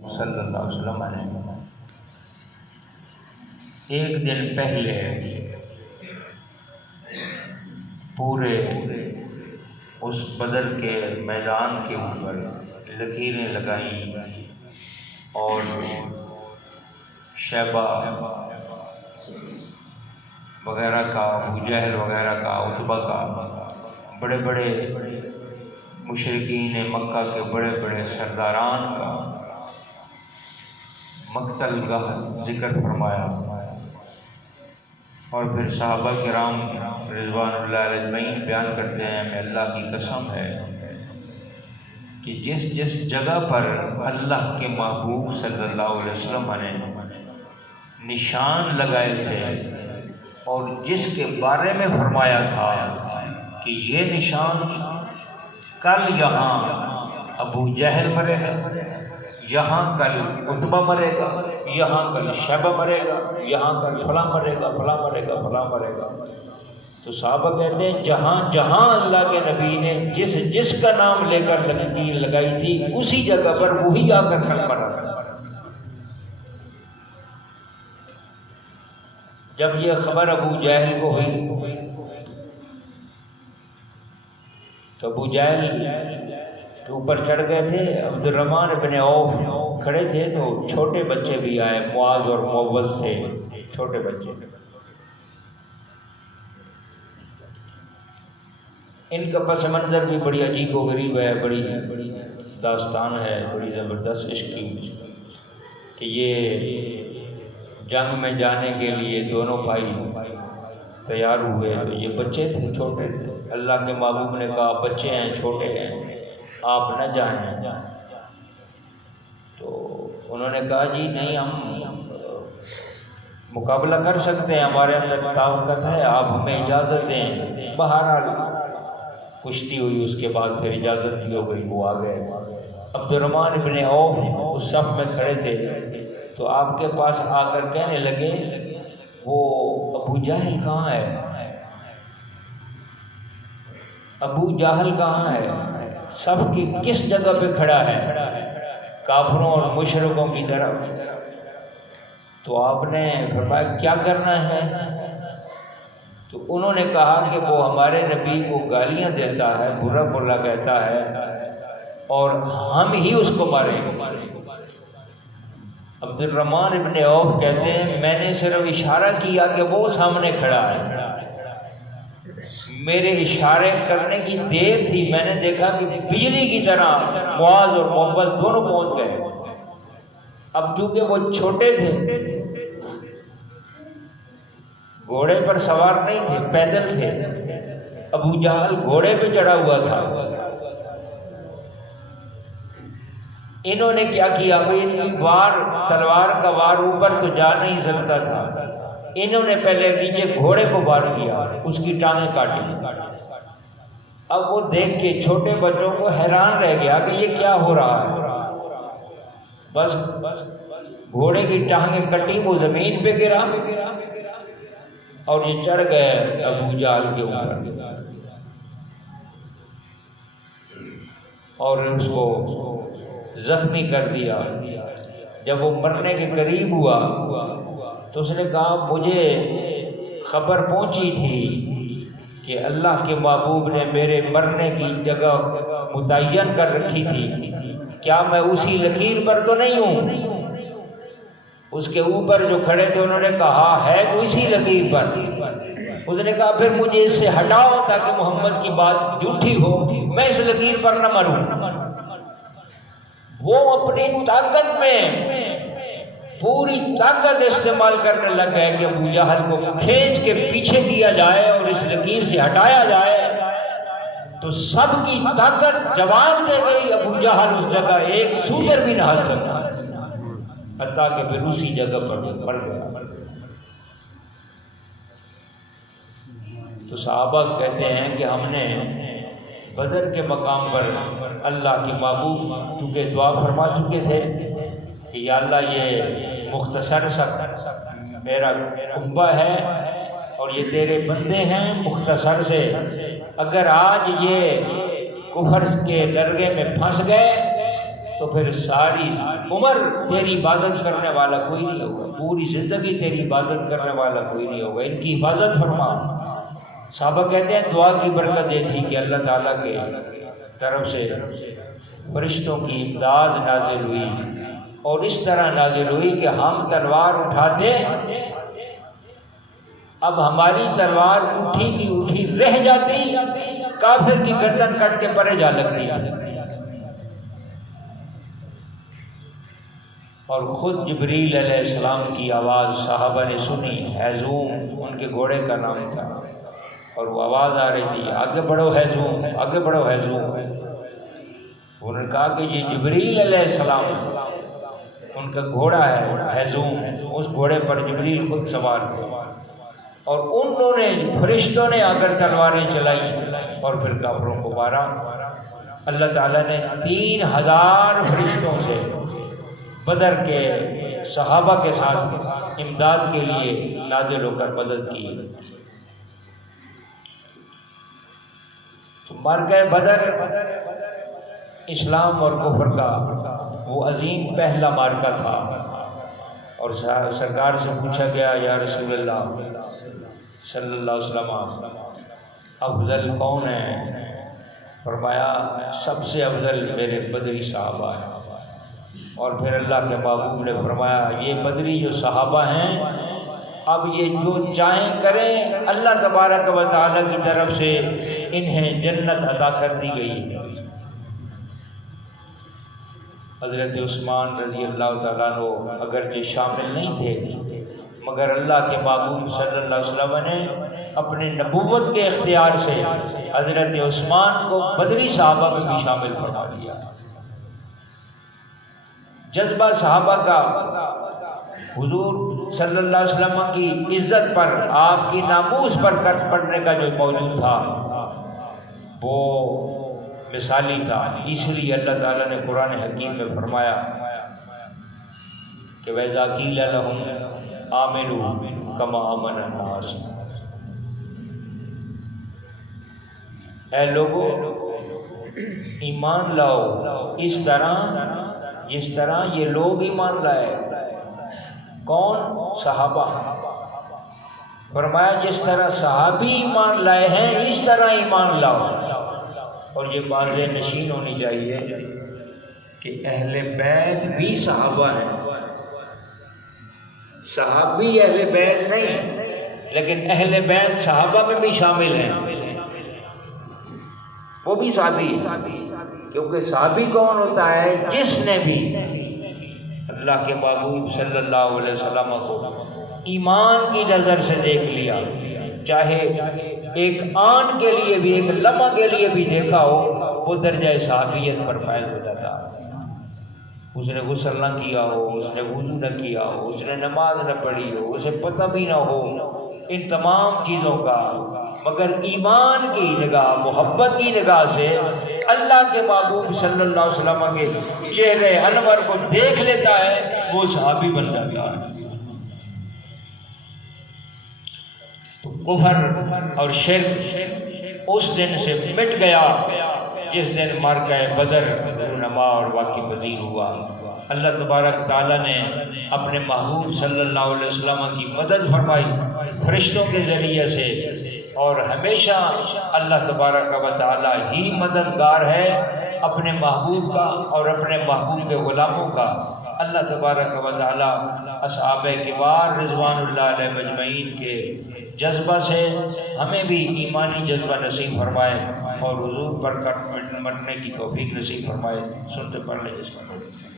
صلی اللہ علیہ وسلم نے ایک دن پہلے پورے اس بدر کے میدان کے اوپر لکیریں لگائیں اور شیبہ وغیرہ کا، ابو جہل وغیرہ کا، عتبہ کا، بڑے بڑے مشرکین مکہ کے بڑے بڑے سرداران کا مقتل کا ذکر فرمایا، اور پھر صحابہ کرام رضوان اللہ علیہ اجمعین بیان کرتے ہیں میں اللہ کی قسم ہے کہ جس جس جگہ پر اللہ کے محبوب صلی اللہ علیہ وسلم نے نشان لگائے تھے اور جس کے بارے میں فرمایا تھا کہ یہ نشان کل یہاں ابو جہل مرے گا، یہاں کل عتبہ مرے گا، یہاں کل شیبہ مرے گا، یہاں کل فلاں مرے گا، فلاں مرے گا، فلاں مرے گا، تو صحابہ کہتے ہیں جہاں جہاں اللہ کے نبی نے جس جس کا نام لے کر تیر لگائی تھی اسی جگہ پر وہی آ کر کل مرا۔ جب یہ خبر ابو جہل کو ہوئی تو ابو جہل کے اوپر چڑھ گئے تھے، عبد الرحمن بن عوف کھڑے تھے تو چھوٹے بچے بھی آئے، معاذ اور معوذ تھے چھوٹے بچے۔ ان کا پس منظر بھی بڑی عجیب و غریب ہے، بڑی داستان ہے، بڑی زبردست عشق کی کہ یہ جنگ میں جانے کے لیے دونوں بھائی تیار ہوئے تو یہ بچے تھے، چھوٹے تھے۔ اللہ کے محبوب نے کہا بچے ہیں، چھوٹے ہیں، آپ نہ جائیں۔ تو انہوں نے کہا جی نہیں، ہم مقابلہ کر سکتے ہیں، ہمارے اندر طاقت ہے، آپ ہمیں اجازت دیں۔ بہرحال کشتی ہوئی، اس کے بعد پھر اجازت دی ہو گئی، وہ آ گئے۔ عبد الرحمن بن عوف اس صف میں کھڑے تھے تو آپ کے پاس آ کر کہنے لگے وہ ابو جہل کہاں ہے؟ ابو جہل کہاں ہے؟ سب کی کس جگہ پہ کھڑا ہے؟ کافروں اور مشرکوں کی طرف۔ تو آپ نے فرمایا کیا کرنا ہے؟ تو انہوں نے کہا کہ وہ ہمارے نبی کو گالیاں دیتا ہے، برا برا کہتا ہے اور ہم ہی اس کو ماریں گے۔ عبد الرحمن ابن عوف کہتے ہیں میں نے صرف اشارہ کیا کہ وہ سامنے کھڑا ہے، میرے اشارے کرنے کی دیر تھی، میں نے دیکھا کہ بجلی کی طرح معاذ اور معوذ دونوں پہنچ گئے۔ اب چونکہ وہ چھوٹے تھے، گھوڑے پر سوار نہیں تھے، پیدل تھے، ابو جہل گھوڑے پہ چڑھا ہوا تھا۔ انہوں نے کیا کیا، وار تلوار کا وار اوپر تو جا نہیں سکتا تھا، انہوں نے پہلے نیچے گھوڑے کو وار کیا، اس کی ٹانگیں کاٹی۔ اب وہ دیکھ کے چھوٹے بچوں کو حیران رہ گیا کہ یہ کیا ہو رہا ہے۔ بس گھوڑے کی ٹانگیں کٹی، وہ زمین پہ گرا اور یہ چڑھ گئے ابو جہل کے اوپر اور اس کو زخمی کر دیا۔ جب وہ مرنے کے قریب ہوا تو اس نے کہا مجھے خبر پہنچی تھی کہ اللہ کے محبوب نے میرے مرنے کی جگہ متعین کر رکھی تھی، کیا میں اسی لکیر پر تو نہیں ہوں؟ اس کے اوپر جو کھڑے تھے انہوں نے کہا ہے تو اسی لکیر پر۔ اس نے کہا پھر مجھے اس سے ہٹاؤ تاکہ محمد کی بات جھوٹی ہو، میں اس لکیر پر نہ مروں۔ وہ اپنی طاقت میں پوری طاقت استعمال کرنے لگ گئے کہ ابو جہل کو کھینچ کے پیچھے کیا جائے اور اس لکیر سے ہٹایا جائے، تو سب کی طاقت جواب دے گئی، ابو جہل اس جگہ ایک سوجر بھی نہ ہل سکا، حتیٰ کہ پھر اسی جگہ پر مر گیا۔ تو صحابہ کہتے ہیں کہ ہم نے بدر کے مقام پر اللہ کے محبوب چونکہ دعا فرما چکے تھے کہ یا اللہ یہ مختصر سا میرا کنبہ ہے اور یہ تیرے بندے ہیں، مختصر سے اگر آج یہ کفر کے درگے میں پھنس گئے تو پھر ساری عمر تیری عبادت کرنے والا کوئی نہیں ہوگا، پوری زندگی تیری عبادت کرنے والا کوئی نہیں ہوگا، ان کی حفاظت فرما۔ صحابہ کہتے ہیں دعا کی برکت یہ تھی کہ اللہ تعالیٰ کے طرف سے فرشتوں کی امداد نازل ہوئی، اور اس طرح نازل ہوئی کہ ہم تلوار اٹھاتے، اب ہماری تلوار اٹھی کی اٹھی رہ جاتی، کافر کی گردن کٹ کے پرے جا لگتی، اور خود جبریل علیہ السلام کی آواز صحابہ نے سنی، ہیزوم ان کے گھوڑے کا نام تھا، اور وہ آواز آ رہی تھی آگے بڑھو ہیزوم، آگے بڑھو ہیزوم۔ انہوں نے کہا کہ یہ جبریل علیہ السلام ان کا گھوڑا ہے ہیزوم، اس گھوڑے پر جبریل خود سوار تھے، اور انہوں نے فرشتوں نے آ کر تلواریں چلائی اور پھر کافروں کو مارا۔ اللہ تعالیٰ نے 3000 فرشتوں سے بدر کے صحابہ کے ساتھ امداد کے لیے نازل ہو کر مدد کی۔ تو معرکہ بدر اسلام اور کفر کا وہ عظیم پہلا معرکہ تھا، اور سرکار سے پوچھا گیا یا رسول اللہ صلی اللہ علیہ وسلم افضل کون ہے؟ فرمایا سب سے افضل میرے بدری صحابہ ہیں، اور پھر اللہ کے محبوب نے فرمایا یہ بدری جو صحابہ ہیں اب یہ جو چاہیں کریں، اللہ تبارک و تعالیٰ کی طرف سے انہیں جنت عطا کر دی گئی ہے۔ حضرت عثمان رضی اللہ تعالیٰ عنہ اگرچہ شامل نہیں تھے، مگر اللہ کے محبوب صلی اللہ علیہ وسلم نے اپنے نبوت کے اختیار سے حضرت عثمان کو بدری صحابہ میں بھی شامل فرما دیا۔ جذبہ صحابہ کا حضور صلی اللہ علیہ وسلم کی عزت پر، آپ کی ناموس پر کٹ پڑنے کا جو موجود تھا وہ مثالی تھا، اس لیے اللہ تعالیٰ نے قرآن حکیم میں فرمایا کہ وَإِذَا قِيلَ لَهُمْ آمِنُوا كَمَا آمَنَ النَّاسُ، اے لوگو ایمان لاؤ اس طرح جس طرح یہ لوگ ایمان لائے۔ کون؟ صحابہ۔ فرمایا جس طرح صحابی ایمان لائے ہیں اس طرح ایمان لاؤ۔ اور یہ واضح نشین ہونی چاہیے کہ اہل بیت بھی صحابہ ہیں، صحابی اہل بیت نہیں، لیکن اہل بیت صحابہ میں بھی شامل ہیں، وہ بھی صحابی ہیں، کیونکہ صحابی کون ہوتا ہے؟ جس نے بھی اللہ کے محبوب صلی اللہ علیہ وسلم کو ایمان کی نظر سے دیکھ لیا، چاہے ایک آن کے لیے بھی، ایک لمحہ کے لیے بھی دیکھا ہو، وہ درجہ صحابیت پر فائز ہو جاتا۔ اس نے غسل نہ کیا ہو، اس نے وضو نہ کیا ہو، اس نے نماز نہ پڑھی ہو، اسے پتہ بھی نہ ہو ان تمام چیزوں کا، مگر ایمان کی نگاہ، محبت کی نگاہ سے اللہ کے محبوب صلی اللہ علیہ وسلم کے چہرے انور کو دیکھ لیتا ہے، وہ صحابی بن جاتا ہے۔ تو کفر اور شرک اس دن سے مٹ گیا جس دن معرکہ بدر رونما اور واقع پذیر ہوا۔ اللہ تبارک تعالیٰ نے اپنے محبوب صلی اللہ علیہ وسلم کی مدد فرمائی فرشتوں کے ذریعے سے، اور ہمیشہ اللہ تبارک و تعالیٰ ہی مددگار ہے اپنے محبوب کا اور اپنے محبوب کے غلاموں کا۔ اللہ تبارک و تعالیٰ اصحاب کبار رضوان اللہ علیہ مجمعین کے جذبہ سے ہمیں بھی ایمانی جذبہ نصیب فرمائے، اور حضور پر کٹ مرنے کی توفیق نصیب فرمائے۔ سنتے پڑھ لیں اس کو۔